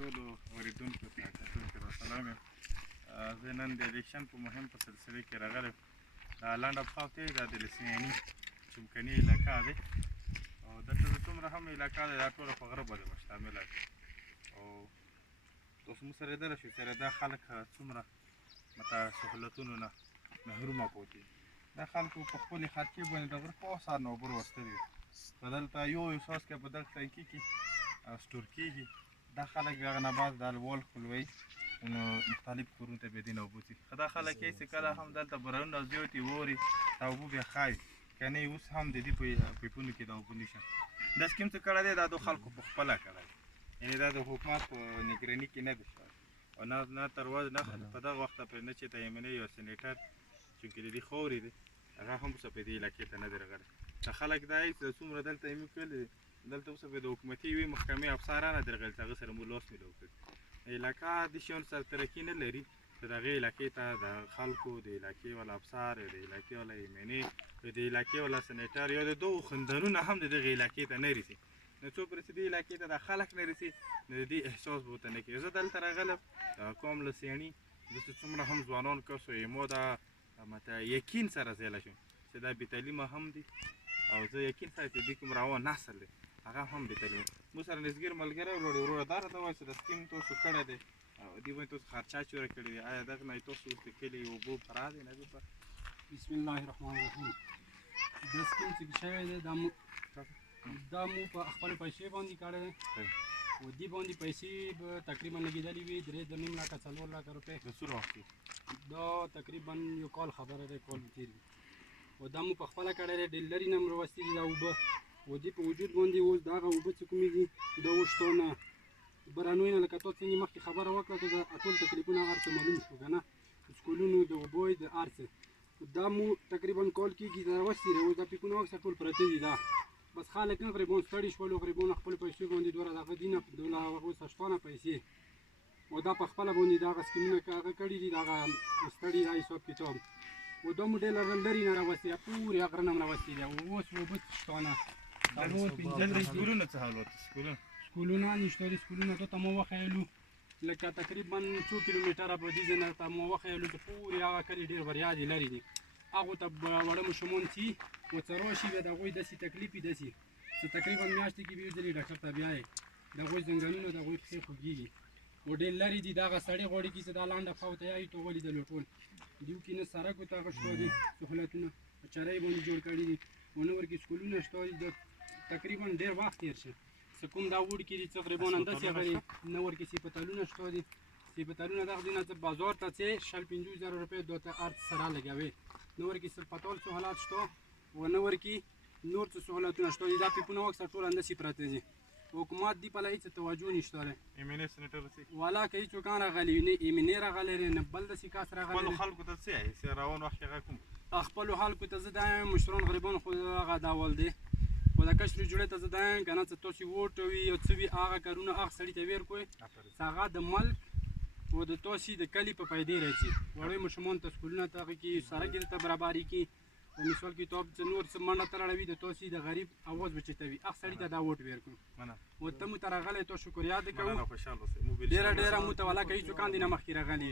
ټولو اورېدونکو ته کتونکو ته سلام یم. زه نن د الیکشن په مهم په سلسله کې راغلی یم. دا لنډ افغان دی، دا د لسیاني چمکني علاقه دی او دلته د څومره هم علاقه ده دا ټوله په غره باندې مشتمله ده او تاسو موږ سره لیدلی شئ چې دا خلک څومره سهولتونو نه محرومه پاتې دي. دا خلکو په خپلې خرچې باندې د غره په سر نه اوبه راوستلي دي، په دلته یو څاڅکی په دغه ټنکي کې سټور کېږي. دا خلک د هغه نه بعد د الوال خپلوي نو مختلف کورونو ته بیا دین اوبه ځي. خو دا خلک یې چې کله هم دلته بارانونه زیات وي واوري دا اوبه بیا ښایي که نه اوس هم د دې په پیپونو کې دا اوبه نشته. دا سکیم چې کړی دی دا د خلکو په خپله کړی دی، یعنې دا د حکومت په نګراني کې نه دی شوی او نه تر ورځ نه په دغه وخته پرې نه چې د یمنۍ یا سینیټر چونکې د دې خاورې دی هغه هم اوسه په دې علاقې ته نه دی راغلی. دا خلک دا یې چې څومره دلته یې موږ کړي دلته اوسه د حکومتي یوې محکمې افسران نه دی راغلي چې هغه سره مو لاس میلاو کړي. علاقه د شیانو سره ترقي نه لري چې د هغې علاقې ته د خلکو د علاقې والا افسر یا د علاقې والا یمنۍ یا د علاقې والا سینیټر یا د دغو خندانونه هم د دغې علاقې ته نه رسي. نو څو پرې چې دې علاقې ته دا خلک نه رسي نو د دې احساس به ورته نه کوي. زه دلته راغلم کوم له سیاڼي دلته څومره هم ځوانان کس وو ما دا یقین سره ځایلی شوم چې دا بې تعلیمه هم دي او زه یقین سره چې دې کوم روان نسل دی هغه هم بې تعلیمه. موږ سره نږدې ملګری ولاړ وروره دا راته وایه چې دا سکیم تاسو کړی دی او دې باندې تاسو خرچه چوره کړې دي، آیا دغه نه تاسو اوس د کلي اوبه پرا دی نه دي؟ بسم الله الرحمن الرحیم. دا سکیم چې شوی دی دا مو په خپلو پیسې باندې کړی دی او دې باندې پیسې به تقریبا لګېدلې وي 3.5 لکه 4 لکه روپۍ. د څو وخت دا تقریبا یو کال خبره دی، کال تېر وي او دا مو په خپله کړی دی. ډېر لرې نه م راوستي دي دا اوبه او دې په وجود باندې اوس د هغه اوبه چې کومې دي دا اوس شته نه برانوی نه لکه تا څنګه مخکې خبره وکړه چې دا ټول تکلیفونه هر څه معلوم شو که نه سکولونو د اوبو د هر څه دا مو تقریبا کال کېږي دا راوستي دی. اوس دا پیپونه اکثر ټول پراته دي دا بس خلک نه غریبان ستړي شول او غریبان خپلو پیسو باندې دوره دغه دي نه اوس شته نه پیسې او دا په خپله باندې دغه سکیمونه هغه کړي دي دغه ستړي دا حساب کتاب او دا مو ډېر لرې نه راوستي دی پورې غره نه م راوستي دی. اوس اوبه شته نه سکولونه څه حال وته سکولونه نشته دي. سکولونه ته مو وښیلو لکه تقریبا 2 کیلومتره په دې ځای نه ته مو وښیلو چې پورې هغه کلي ډېر بریا دي لرې دي. هغو ته وړه ماشومان چې وڅرا شي بیا د هغوی داسې تکلیف وي داسې چې تقریبا میاشتې کې به یو ځلې ډاکټر ته بیایې د هغوی ځنګلونه د هغوی پښې خوږېږي او ډېر لرې دي. دغه سړی غواړي چې دا لنډه خاوته یا تو ولیدلو ټول دیو کې نه سړک ورته هغه شته دي سهولتونه په چرۍ باندې جوړ کړي دي او نه ورکې سکولونه شته دي. د تقریبا ډېر وخت تېر شه چې کوم دا وړ کې دي تقریبا همداسې هغه نه ورکې سپتالونه شته دي. سپتالونه دغه دي نه ته بازار ته ځې 50,000 روپۍ دا ته هر څه سره لګوې نه ورکې سپتال سهولت شته و نه ورکې نور څه سهولتونه شته دي. دا پیپونه اکثر ټول همداسې پراته دي. حکومت دې پله هېڅ توجه نشته دی والا که هېڅوک هم راغلی وي نه یمنۍ راغلی دی نه بل داسې کس راغلی خپلو خلکو ته څه وایي روان وخت کې هغه کوم خپلو خلکو ته زه دا یم مشران غریبان خو هغه ډول دی خو د کشري جوړې ته زه دا یم که نه څه تاسې ووټ وي یا څه وي هغه کارونه هغه سړي ته ویر کړئ چې هغه د ملک او د تاسې د کلي په پیدې راځي. وړوی ماشومانو ته سکولونه ته هغه کې سړک یې ته برابري کړي او مثال کې ته نور څه منډه ته راړوي د تاسې د غریب اواز به چېته وي هغه سړي ته دا ووټ ویر کړو او ته مو ته راغلی تا شکریه دې کوو ډېره مو ته ولا که هېڅوک هم دې نه مخکې راغلي